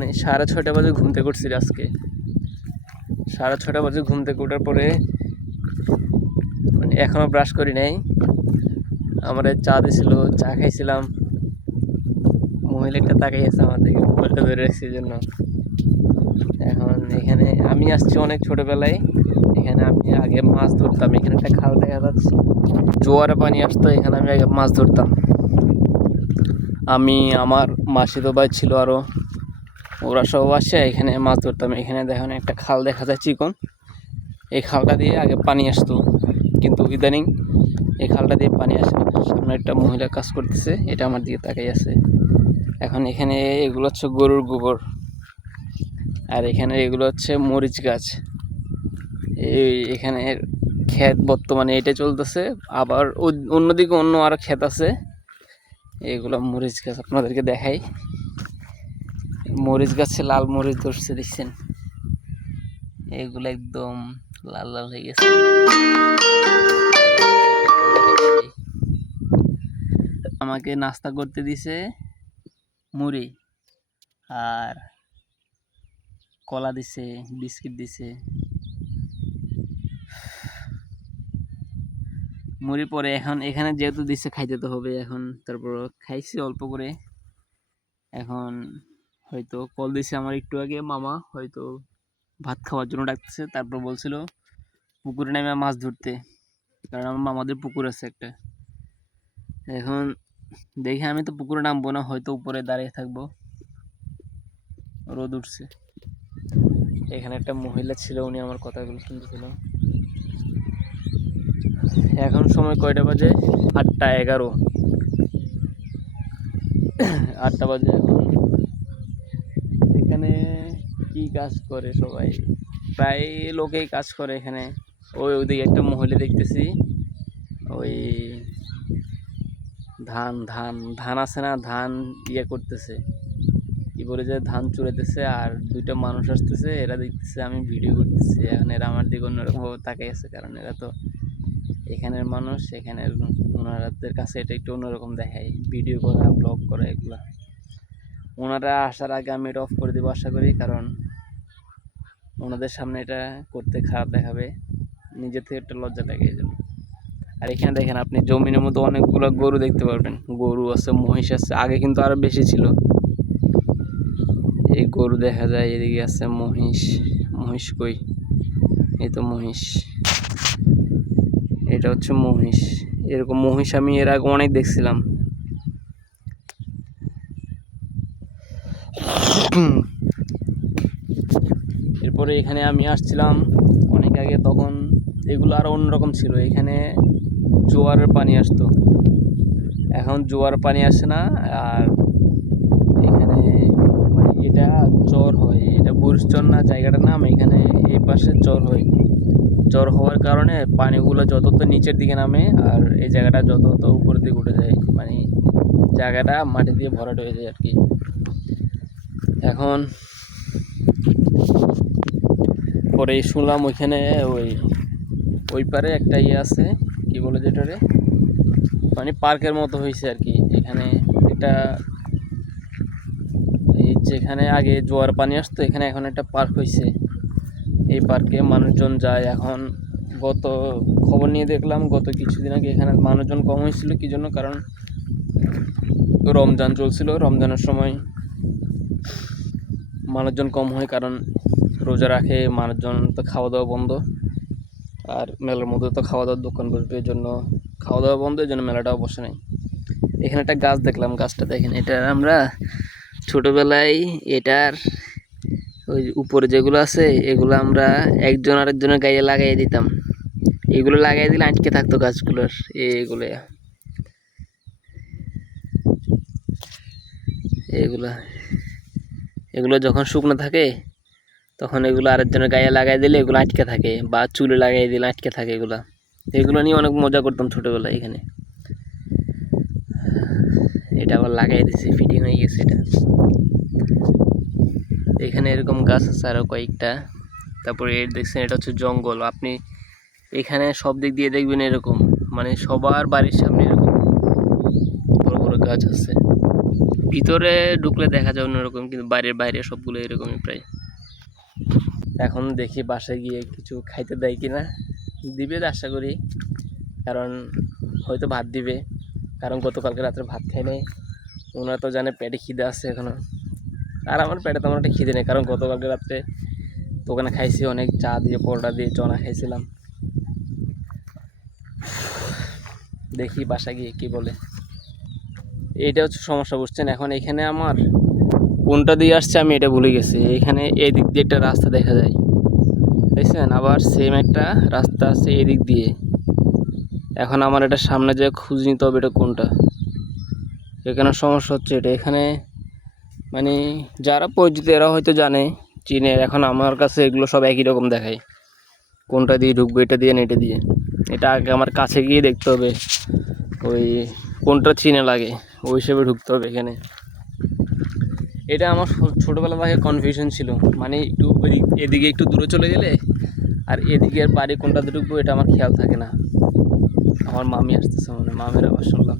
মানে সাড়ে ছয়টা বাজে ঘুম থেকে উঠছি আজকে। সাড়ে ছটা বাজে ঘুম থেকে ওঠার পরে মানে এখনও ব্রাশ করি নাই। আমার চা দিছিল, চা খাইছিলাম। মহিলাটা তাকাই আছে আমার দিকে, মোবাইলটা ধরে রাখছি জন্য। এখন এখানে আমি আসছি অনেক ছোটোবেলায়। এখানে আমি আগে মাছ ধরতাম, এখানে একটা খাল দেখা যাচ্ছে। জোয়ারে পানি আসতো, এখানে আমি আগে মাছ ধরতাম। আমি, আমার মাসিতো ভাই ছিল আরও ওরা সব আসে, এখানে মাছ ধরতাম এখানে দেখেন একটা খাল দেখা যায়, চিকন। এই খালটা দিয়ে আগে পানি আসতো, কিন্তু ইদানিং এই খালটা দিয়ে পানি আসে সামনে একটা মহিলা কাজ করতেছে, এটা আমার দিকে তাকাই আছে। এখন এখানে এগুলো হচ্ছে গরুর গোবর। আর এখানে এগুলো হচ্ছে মরিচ গাছ। এই এখানে ক্ষেত বর্তমানে এটা চলতেছে, আবার অন্যদিকে অন্য আরও ক্ষেত আছে। এগুলো মরিচ গাছ, আপনাদেরকে দেখাই। মরিচ গাছে লাল মরিচ ধরছে, দেখছেন? এগুলো একদম লাল লাল হয়ে গেছে। আমাকে নাস্তা করতে দিছে মুড়ি আর কলা দিছে, বিস্কিট দিছে। মুড়ি পরে এখন, এখানে যেহেতু দিছে, খাইতে তো হবে এখন। তারপর খাইছি অল্প করে। এখন হয়তো কল দিছে আমার একটু আগে মামা, হয়তো ভাত খাওয়ার জন্য ডাকতেছে, তারপর বলছিল পুকুরে নেমে মাছ ধরতে। কারণ আমার মামাদের পুকুর আছে একটা। এখন দেখি আমি তো পুকুরে নামবো না, হয়তো উপরে দাঁড়িয়ে থাকব। রোদ উঠছে। এখানে একটা মহিলা ছিল, উনি আমার কথাগুলো শুনতেছিল। এখন সময় কয়টা বাজে? আটটা এগারো। আটটা বাজে এখানে কি কাজ করে সবাই। প্রায় লোকেই কাজ করে এখানে। ওই ওইদিকে একটা মহিলা দেখতেছি। ওই ধান ধান ধান আছে না, ধান ইয়ে করতেছে। কি বলে যে ধান চুড়াইতেছে আর দুইটা মানুষ আসতেছে, এরা দেখতেছে আমি ভিডিও করতেছি। এখন এরা আমার দিকে অন্যরকমভাবে তাকাই আছে, কারণ এরা তো এখানের মানুষ, এখানের ওনারাদের কাছে এটা একটু অন্যরকম দেখায়। ভিডিও করা, ব্লগ করা, এগুলো। ওনারা আসার আগে আমি এটা অফ করে দেবো আশা করি, কারণ ওনাদের সামনে এটা করতে খারাপ দেখাবে। নিজের থেকে একটা লজ্জা লাগে এই জন্য। আর এখানে দেখেন আপনি জমিনের মধ্যে অনেকগুলো গরু দেখতে পারবেন। গরু আছে, মহিষ আছে, আগে কিন্তু আরও বেশি ছিল। এই গরু দেখা যায়, এদিকে আছে মহিষ। মহিষ কই? এই তো মহিষ। এটা হচ্ছে মহিষ। এরকম মহিষ আমি এর আগে অনেক দেখছিলাম। এরপরে এখানে আমি আসছিলাম অনেক আগে, তখন এগুলো আরও অন্যরকম ছিল। এখানে জোয়ারের পানি আসতো। এখন জোয়ার পানি আসে না, আর এখানে মানে এটা চর হয়। এটা বুরুষচর না, জায়গাটার নাম এখানে এই পাশে চর হয়। চর হওয়ার কারণে পানিগুলো যত তো নিচের দিকে নামে, আর এই জায়গাটা যত তো উপরের দিকে উঠে যায়। মানে জায়গাটা মাটি দিয়ে ভরাট হয়ে যায় আর কি। এখন পরে শুনলাম ওইখানে ওই ওই পারে একটা ইয়ে আছে, কি বলে যেটারে? মানে পার্কের মতো হয়েছে আর কি এখানে এটা এই যেখানে আগে জোয়ার পানি আসতো, এখানে এখন একটা পার্ক হয়েছে এই পার্কে মানুষজন যায়। এখন গত খবর নিয়ে দেখলাম, গত কিছুদিন আগে এখানে মানুষজন কম হয়েছিল কি জন্য? কারণ রমজান চলছিল। রমজানের সময় মানুষজন কম হয় কারণ রোজা রাখে, মানুষজন তো খাওয়া দাওয়া বন্ধ। আর মেলার মধ্যে তো খাওয়া দাওয়ার দোকান বসবে এই জন্য খাওয়া দাওয়া বন্ধ, এই জন্য মেলাটাও বসে নেই। এখানে একটা গাছ দেখলাম, গাছটা দেখেন, এটা আমরা ছোটোবেলায় এটার ওই উপরে যেগুলো আছে, এগুলো আমরা একজন আরেকজনের গায়ে লাগাই দিতাম। এগুলো লাগাই দিলে আটকে থাকতো গাছগুলোর এগুলো এগুলা। এগুলো যখন শুকনো থাকে তখন এগুলো আরেকজনের গায়ে লাগাই দিলে এগুলো আটকে থাকে বা চুলে লাগাই দিলে আটকে থাকে এগুলো। এগুলো নিয়ে অনেক মজা করতাম ছোটোবেলায় এখানে। এটা আবার লাগাই দিছি ফিটিং হয়ে গেছে এটা। এখানে এরকম গাছ আছে আরও কয়েকটা। তারপরে এর দেখছেন, এটা হচ্ছে জঙ্গল। আপনি এখানে সব দিক দিয়ে দেখবেন এরকম। মানে সবার বাড়ির সামনে এরকম বড় বড় গাছ আছে। ভিতরে ঢুকলে দেখা যায় অন্যরকম, কিন্তু বাইরের বাইরে সবগুলো এরকমই প্রায়। এখন দেখি বাসায় গিয়ে কিছু খাইতে দেয় কি না দিবে আশা করি, কারণ হয়তো ভাত দিবে। কারণ গতকালকে রাত্রে ভাত খাই নাই। ওনারা তো জানে পেটে খিদে আছে এখনও আর আমার পেটে তেমন একটা খিদে নেই, কারণ গতকালকে রাত্রে দোকানে খাইছি অনেক চা দিয়ে, পরোটা দিয়ে, চনা খাইছিলাম। দেখি বাসা গিয়ে কি বলে। এইটা হচ্ছে সমস্যা বুঝছেন? এখন এখানে আমার কোনটা দিয়ে আসছে আমি এটা ভুলে গেছি। এখানে এদিক দিয়ে একটা রাস্তা দেখা যায়। দেখছেন? আবার সেম একটা রাস্তা আছে এদিক দিয়ে। এখন আমার এটা সামনে যে খুঁজ নিতে হবে এটা কোনটা? এখানে সমস্যা হচ্ছে এটা। এখানে মানে যারা পরিচিত, এরা হয়তো জানে, চিনে। এখন আমার কাছে এগুলো সব একই রকম দেখায়। কোনটা দিয়ে ঢুকবো, এটা দিয়ে না এটা দিয়ে। এটা আগে আমার কাছে গিয়ে দেখতে হবে। ওই কোনটা চিনে লাগে, ওই হিসেবে ঢুকতে হবে এখানে। এটা আমার ছোটোবেলা থেকে কনফিউশন ছিল। মানে একটু এদিকে একটু দূরে চলে গেলে আর এদিকের বাড়ি কোনটা দুটুকু এটা আমার খেয়াল থাকে না। আমার মামি আসতেছে মানে মামির আবার শুনলাম।